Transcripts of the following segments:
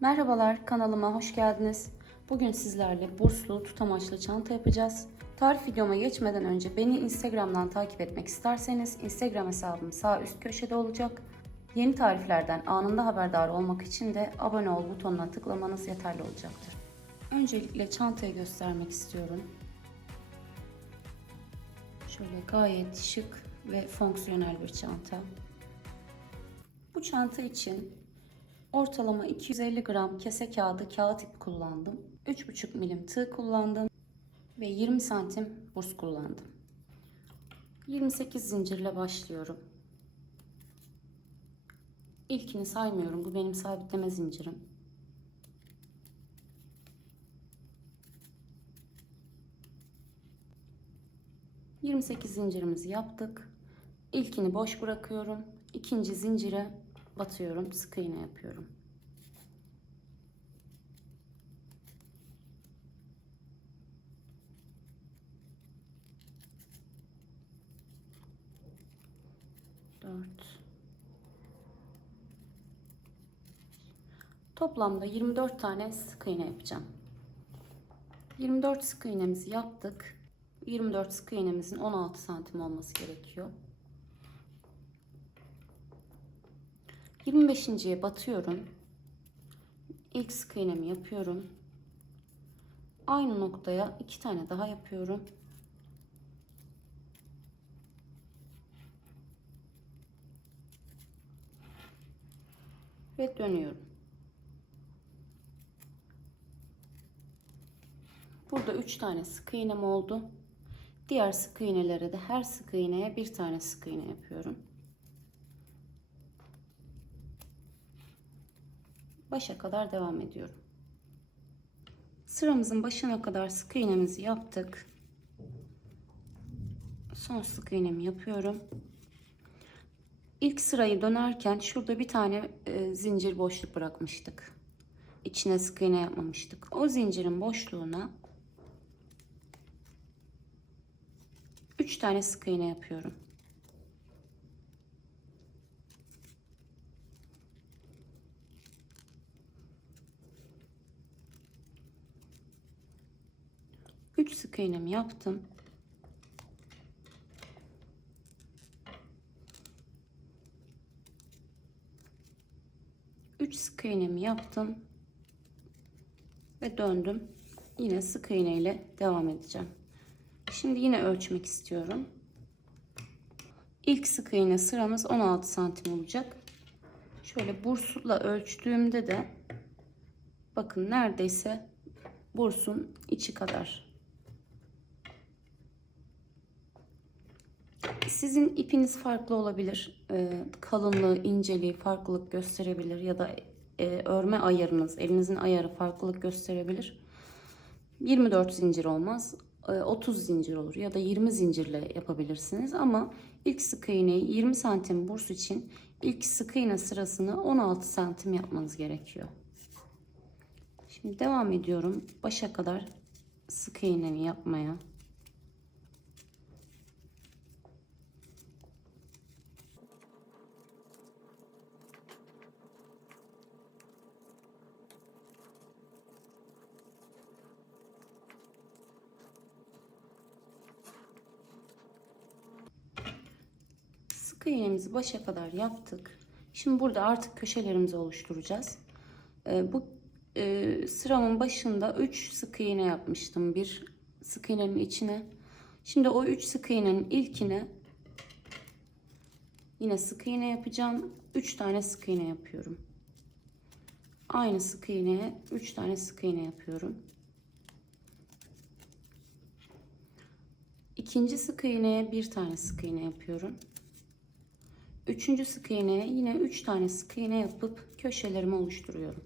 Merhabalar kanalıma hoş geldiniz. Bugün sizlerle burslu tutamaçlı çanta yapacağız. Tarif videoma geçmeden önce beni Instagram'dan takip etmek isterseniz Instagram hesabım sağ üst köşede olacak. Yeni tariflerden anında haberdar olmak için de abone ol butonuna tıklamanız yeterli olacaktır. Öncelikle çantayı göstermek istiyorum. Şöyle gayet şık ve fonksiyonel bir çanta. Bu çanta için ortalama 250 gram kese kağıdı kağıt ip kullandım. 3,5 milim tığ kullandım ve 20 santim burs kullandım. 28 zincirle başlıyorum. İlkini saymıyorum. Bu benim sabitleme zincirim. Yirmi sekiz zincirimizi yaptık. İlkini boş bırakıyorum. İkinci zincire batıyorum. Sık iğne yapıyorum. Dört. Toplamda 24 tane sık iğne yapacağım. 24 sık iğnemizi yaptık. 24 sık iğnemizin 16 santim olması gerekiyor. 25.ye batıyorum. İlk sık iğnemi yapıyorum. Aynı noktaya iki tane daha yapıyorum. Ve dönüyorum. Burada 3 tane sık iğnem oldu. Diğer sık iğnelere de her sık iğneye bir tane sık iğne yapıyorum. Başa kadar devam ediyorum. Sıramızın başına kadar sık iğnemizi yaptık. Son sık iğnemi yapıyorum. İlk sırayı dönerken şurada bir tane e, zincir boşluk bırakmıştık. İçine sık iğne yapmamıştık. O zincirin boşluğuna 3 tane sık iğne yapıyorum. Üç sık iğnemi yaptım. Üç sık iğnemi yaptım ve döndüm. Yine sık iğne ile devam edeceğim. Şimdi yine ölçmek istiyorum. İlk sık iğne sıramız 16 santim olacak. Şöyle bursla ölçtüğümde de bakın neredeyse bursun içi kadar. Sizin ipiniz farklı olabilir. Ee, kalınlığı, inceliği farklılık gösterebilir ya da e, örme ayarınız, elinizin ayarı farklılık gösterebilir. 24 zincir olmaz. 30 zincir olur ya da 20 zincirle yapabilirsiniz ama ilk sık iğneyi 20 santim burs için ilk sık iğne sırasını 16 santim yapmanız gerekiyor. Şimdi devam ediyorum başa kadar sık iğnemi yapmaya. Sık iğnemizi başa kadar yaptık. Şimdi burada artık köşelerimizi oluşturacağız. Ee, bu e, sıramın başında 3 sık iğne yapmıştım. Bir sık iğnenin içine. Şimdi o 3 sık iğnenin ilkine yine sık iğne yapacağım. 3 tane sık iğne yapıyorum. Aynı sık iğneye 3 tane sık iğne yapıyorum. İkinci sık iğneye bir tane sık iğne yapıyorum. Üçüncü sık iğneye yine üç tane sık iğne yapıp köşelerimi oluşturuyorum.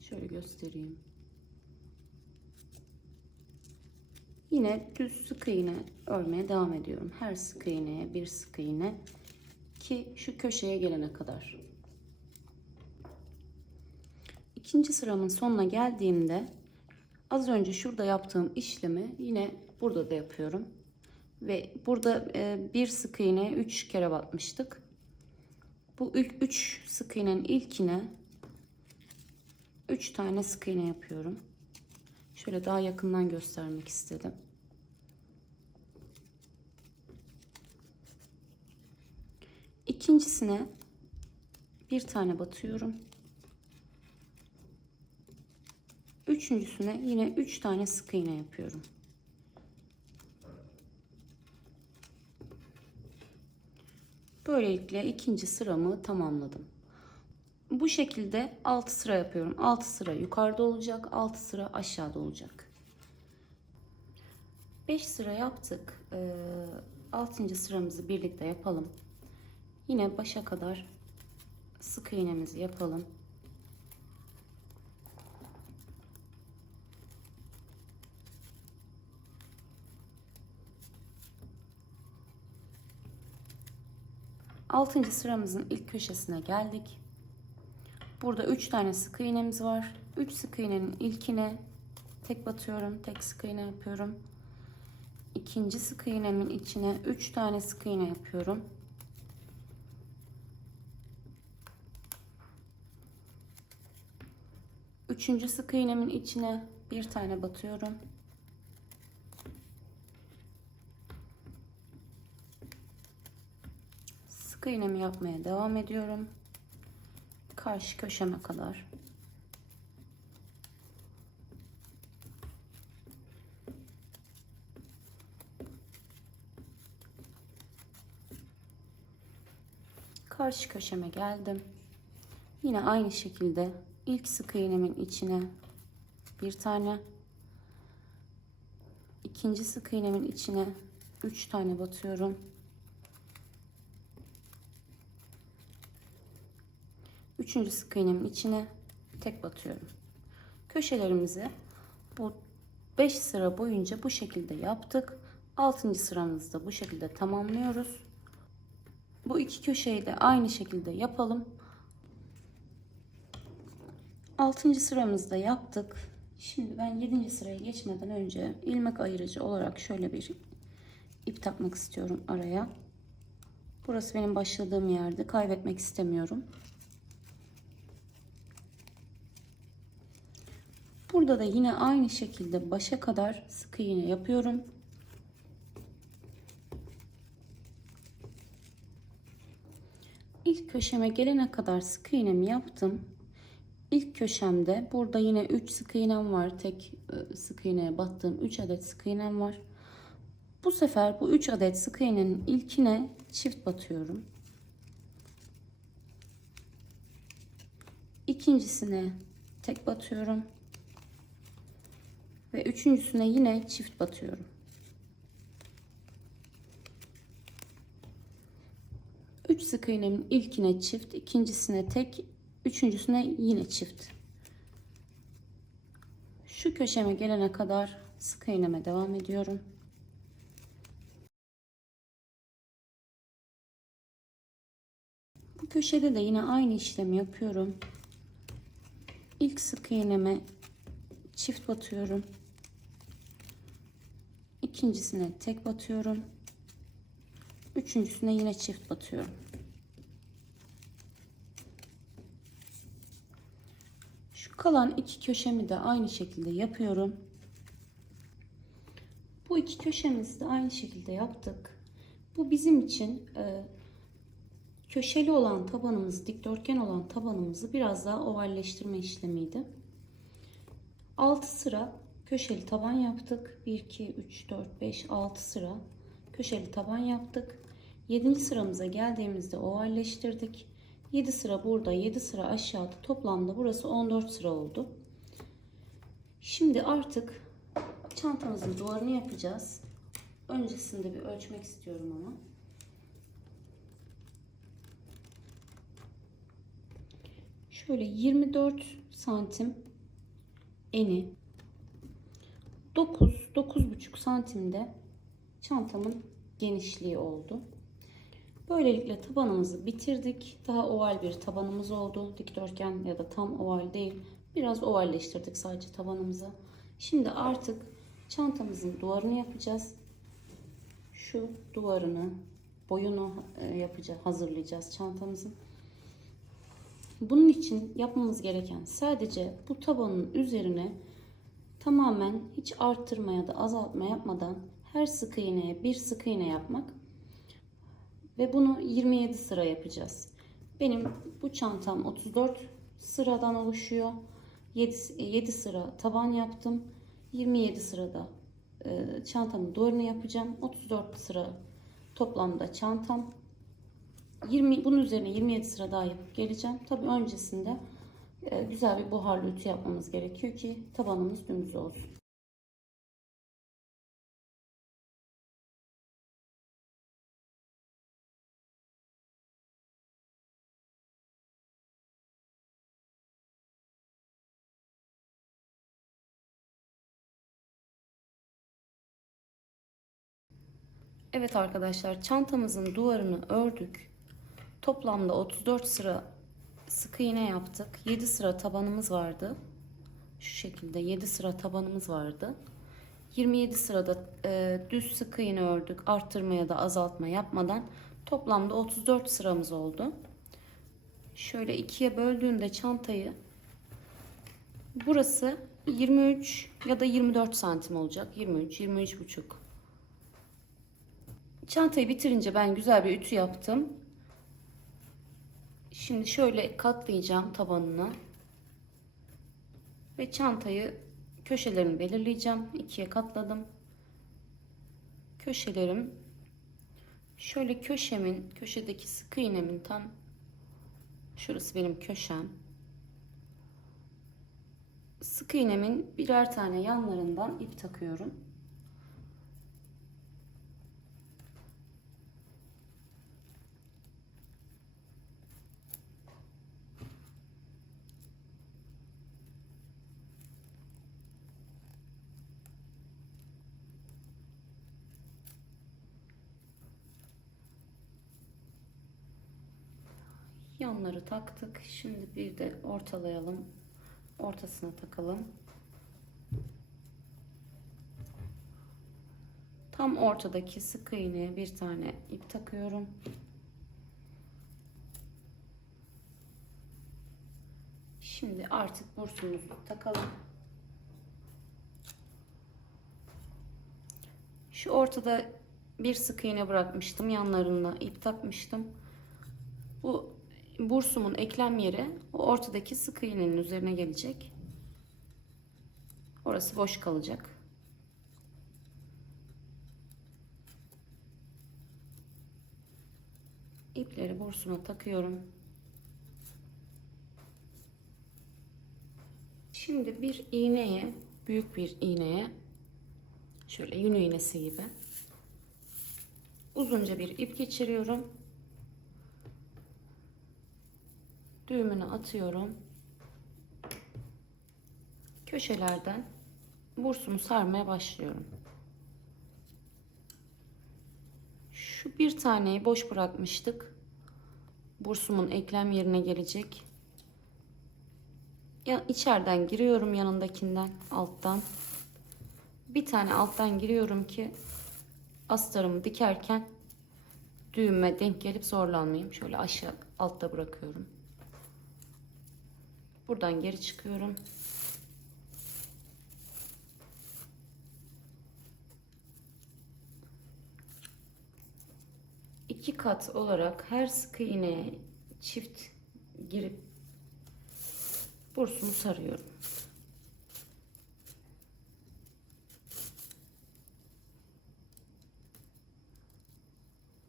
Şöyle göstereyim. Yine düz sık iğne örmeye devam ediyorum. Her sık iğneye bir sık iğne ki şu köşeye gelene kadar. İkinci sıramın sonuna geldiğimde az önce şurada yaptığım işlemi yine burada da yapıyorum. Ve burada e, bir sık iğne 3 kere batmıştık. Bu ilk 3 sık iğnenin ilkine 3 tane sık iğne yapıyorum. Şöyle daha yakından göstermek istedim. İkincisine bir tane batıyorum. Üçüncüsüne yine üç tane sık iğne yapıyorum. Böylelikle ikinci sıramı tamamladım. Bu şekilde 6 sıra yapıyorum. 6 sıra yukarıda olacak, 6 sıra aşağıda olacak. 5 sıra yaptık. 6. sıramızı birlikte yapalım. Yine başa kadar sık iğnemizi yapalım. Altıncı sıramızın ilk köşesine geldik. Burada 3 tane sık iğnemiz var. 3 sık iğnenin ilkine tek batıyorum. Tek sık iğne yapıyorum. İkinci sık iğnemin içine 3 tane sık iğne yapıyorum. Üçüncü sık iğnemin içine bir tane batıyorum. Sık iğnemi yapmaya devam ediyorum. Karşı köşeme kadar. Karşı köşeme geldim. Yine aynı şekilde ilk sık iğnemin içine bir tane ikinci sık iğnemin içine üç tane batıyorum. Üçüncü sık iğnemin içine tek batıyorum. Köşelerimizi bu 5 sıra boyunca bu şekilde yaptık. 6. sıramızda bu şekilde tamamlıyoruz. Bu iki köşeyi de aynı şekilde yapalım. 6. sıramızda yaptık. Şimdi ben 7. sıraya geçmeden önce ilmek ayırıcı olarak şöyle bir ip takmak istiyorum araya. Burası benim başladığım yerde. Kaybetmek istemiyorum. Burada da yine aynı şekilde başa kadar sık iğne yapıyorum. İlk köşeme gelene kadar sık iğnemi yaptım. İlk köşemde burada yine 3 sık iğnem var. Tek e, sık iğneye battığım 3 adet sık iğnem var. Bu sefer bu 3 adet sık iğnenin ilkine çift batıyorum. İkincisine tek batıyorum. Ve üçüncüsüne yine çift batıyorum. Üç sık iğnemin ilkine çift, ikincisine tek, üçüncüsüne yine çift. Şu köşeme gelene kadar sık iğneme devam ediyorum. Bu köşede de yine aynı işlemi yapıyorum. İlk sık iğneme çift batıyorum. İkincisine tek batıyorum. Üçüncüsüne yine çift batıyorum. Şu kalan iki köşemi de aynı şekilde yapıyorum. Bu iki köşemizi de aynı şekilde yaptık. Bu bizim için e, köşeli olan tabanımızı, dikdörtgen olan tabanımızı biraz daha ovalleştirme işlemiydi. 6 sıra köşeli taban yaptık. 1, 2, 3, 4, 5, 6 sıra köşeli taban yaptık. 7. sıramıza geldiğimizde ovalleştirdik. 7 sıra burada, 7 sıra aşağıda. Toplamda burası 14 sıra oldu. Şimdi artık çantamızın duvarını yapacağız. Öncesinde bir ölçmek istiyorum ama. Şöyle 24 santim eni 9 9,5 santimde çantamın genişliği oldu. Böylelikle tabanımızı bitirdik. Daha oval bir tabanımız oldu. Dikdörtgen ya da tam oval değil. Biraz ovalleştirdik sadece tabanımızı. Şimdi artık çantamızın duvarını yapacağız. Şu duvarını, boyunu e, yapacağız, hazırlayacağız çantamızın. Bunun için yapmamız gereken sadece bu tabanın üzerine tamamen hiç arttırma ya da azaltma yapmadan her sık iğneye bir sık iğne yapmak ve bunu 27 sıra yapacağız. Benim bu çantam 34 sıradan oluşuyor. 7, 7 sıra taban yaptım. 27 sırada e, çantamın duvarını yapacağım. 34 sıra toplamda çantam. 20 bunun üzerine 27 sıra daha yapıp geleceğim. Tabii öncesinde e, güzel bir buharlı ütü yapmamız gerekiyor ki tabanımız dümdüz olsun. Evet arkadaşlar çantamızın duvarını ördük. Toplamda 34 sıra sık iğne yaptık. 7 sıra tabanımız vardı. Şu şekilde 7 sıra tabanımız vardı. 27 sırada e, düz sık iğne ördük. Arttırma ya da azaltma yapmadan toplamda 34 sıramız oldu. Şöyle ikiye böldüğümde çantayı burası 23 ya da 24 santim olacak. 23, 23 buçuk. Çantayı bitirince ben güzel bir ütü yaptım. Şimdi şöyle katlayacağım tabanını. Ve çantayı köşelerini belirleyeceğim. İkiye katladım. Köşelerim şöyle köşemin, köşedeki sık iğnemin tam şurası benim köşem. Sık iğnemin birer tane yanlarından ip takıyorum. Yanları taktık. Şimdi bir de ortalayalım. Ortasına takalım. Tam ortadaki sık iğneye bir tane ip takıyorum. Şimdi artık bursumuzu takalım. Şu ortada bir sık iğne bırakmıştım. Yanlarına ip takmıştım. Bu bursumun eklem yeri o ortadaki sık iğnenin üzerine gelecek. Orası boş kalacak. İpleri bursuma takıyorum. Şimdi bir iğneye, büyük bir iğneye şöyle yün iğnesi gibi uzunca bir ip geçiriyorum. Düğümünü atıyorum. Köşelerden bursumu sarmaya başlıyorum. Şu bir taneyi boş bırakmıştık. Bursumun eklem yerine gelecek. Ya içeriden giriyorum yanındakinden alttan. Bir tane alttan giriyorum ki astarımı dikerken düğüme denk gelip zorlanmayayım. Şöyle aşağı altta bırakıyorum. Buradan geri çıkıyorum. İki kat olarak her sık iğneye çift girip bursumu sarıyorum.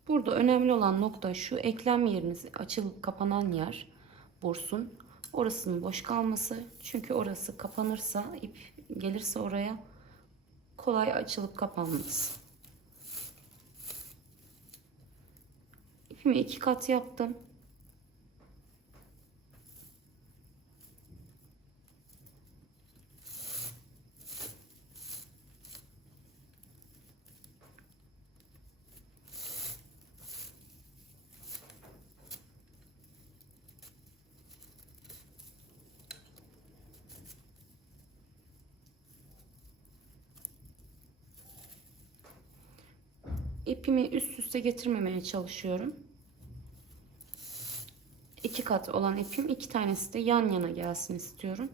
Burada önemli olan nokta şu eklem yeriniz açılıp kapanan yer bursun. Orasının boş kalması. Çünkü orası kapanırsa ip gelirse oraya kolay açılıp kapanmaz. İpimi iki kat yaptım. İpimi üst üste getirmemeye çalışıyorum. iki kat olan ipim iki tanesi de yan yana gelsin istiyorum.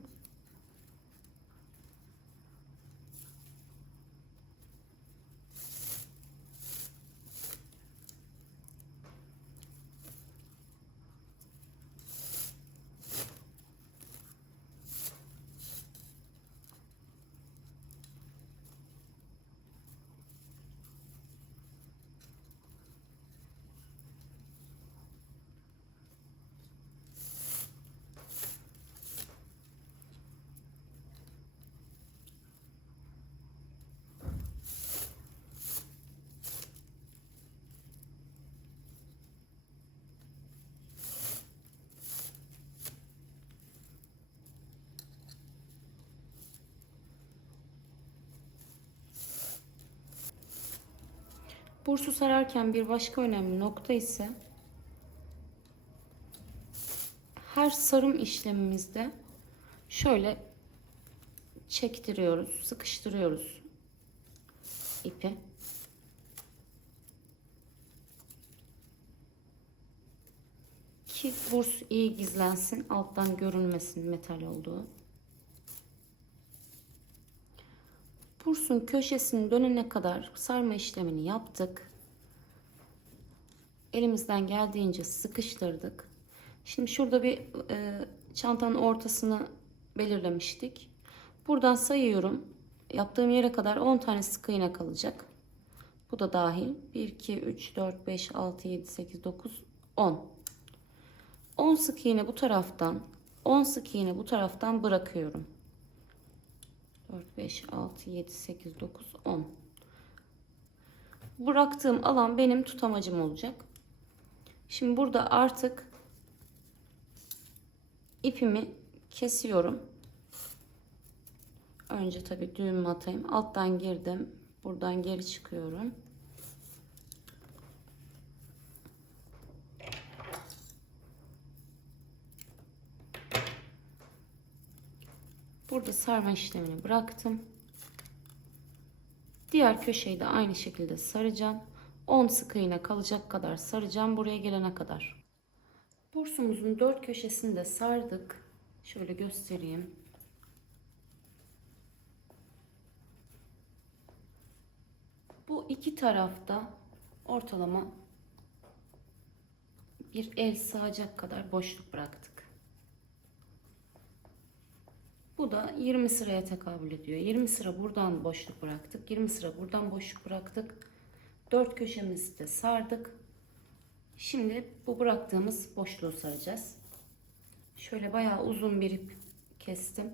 Bursu sararken bir başka önemli nokta ise her sarım işlemimizde şöyle çektiriyoruz, sıkıştırıyoruz ipi. Ki burs iyi gizlensin, alttan görünmesin metal olduğu. Bursun köşesini dönene kadar sarma işlemini yaptık. Elimizden geldiğince sıkıştırdık. Şimdi şurada bir e, çantanın ortasını belirlemiştik. Buradan sayıyorum. Yaptığım yere kadar 10 tane sık iğne kalacak. Bu da dahil. 1, 2, 3, 4, 5, 6, 7, 8, 9, 10. 10 sık iğne bu taraftan, 10 sık iğne bu taraftan bırakıyorum. 4, 5, 6, 7, 8, 9, 10. Bıraktığım alan benim tutamacım olacak. Şimdi burada artık ipimi kesiyorum. Önce tabii düğümü atayım. Alttan girdim. Buradan geri çıkıyorum. Burada sarma işlemini bıraktım. Diğer köşeyi de aynı şekilde saracağım. 10 sık iğne kalacak kadar saracağım buraya gelene kadar. Bursumuzun dört köşesini de sardık. Şöyle göstereyim. Bu iki tarafta ortalama bir el sığacak kadar boşluk bıraktık. Bu da 20 sıraya tekabül ediyor. 20 sıra buradan boşluk bıraktık. 20 sıra buradan boşluk bıraktık. Dört köşemizi de sardık. Şimdi bu bıraktığımız boşluğu saracağız. Şöyle bayağı uzun bir ip kestim.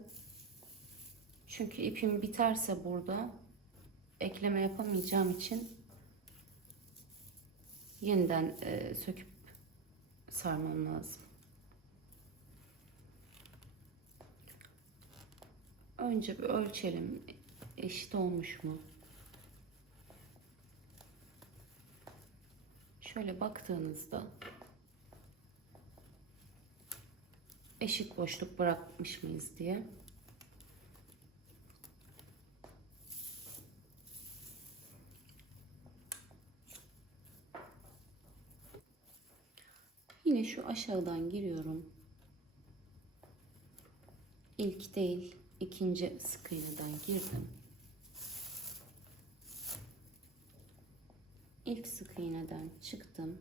Çünkü ipim biterse burada ekleme yapamayacağım için yeniden e, söküp sarmam lazım. Önce bir ölçelim. Eşit olmuş mu? Şöyle baktığınızda eşit boşluk bırakmış mıyız diye. Yine şu aşağıdan giriyorum. İlk değil, ikinci sık iğneden girdim. İlk sık iğneden çıktım.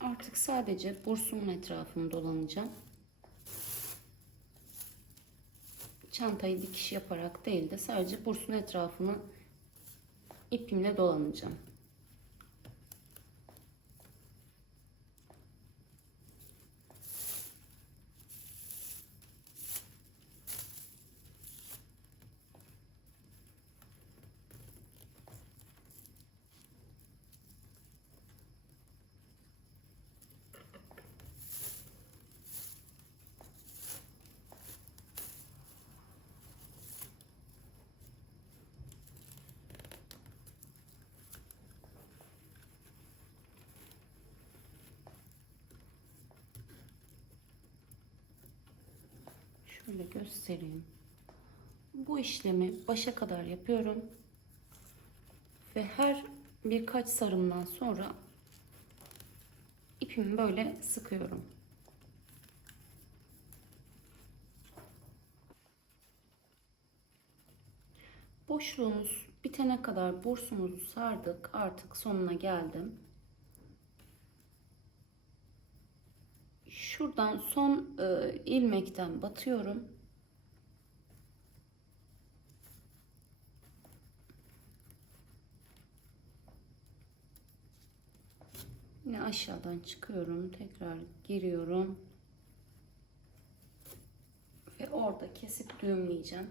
Artık sadece bursumun etrafını dolanacağım. Çantayı dikiş yaparak değil de sadece bursun etrafını ipimle dolanacağım. Şöyle göstereyim. Bu işlemi başa kadar yapıyorum. Ve her birkaç sarımdan sonra ipimi böyle sıkıyorum. Boşluğumuz bitene kadar bursumuzu sardık. Artık sonuna geldim. Şuradan son e, ilmekten batıyorum. Yine aşağıdan çıkıyorum. Tekrar giriyorum. Ve orada kesip düğümleyeceğim.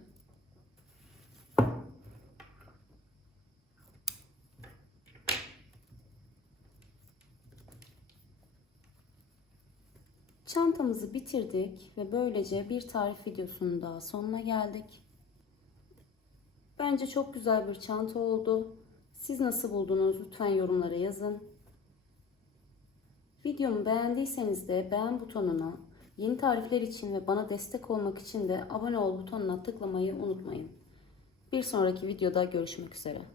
Bitirdik ve böylece bir tarif videosunun daha sonuna geldik. Bence çok güzel bir çanta oldu. Siz nasıl buldunuz? Lütfen yorumlara yazın. Videomu beğendiyseniz de beğen butonuna, yeni tarifler için ve bana destek olmak için de abone ol butonuna tıklamayı unutmayın. Bir sonraki videoda görüşmek üzere.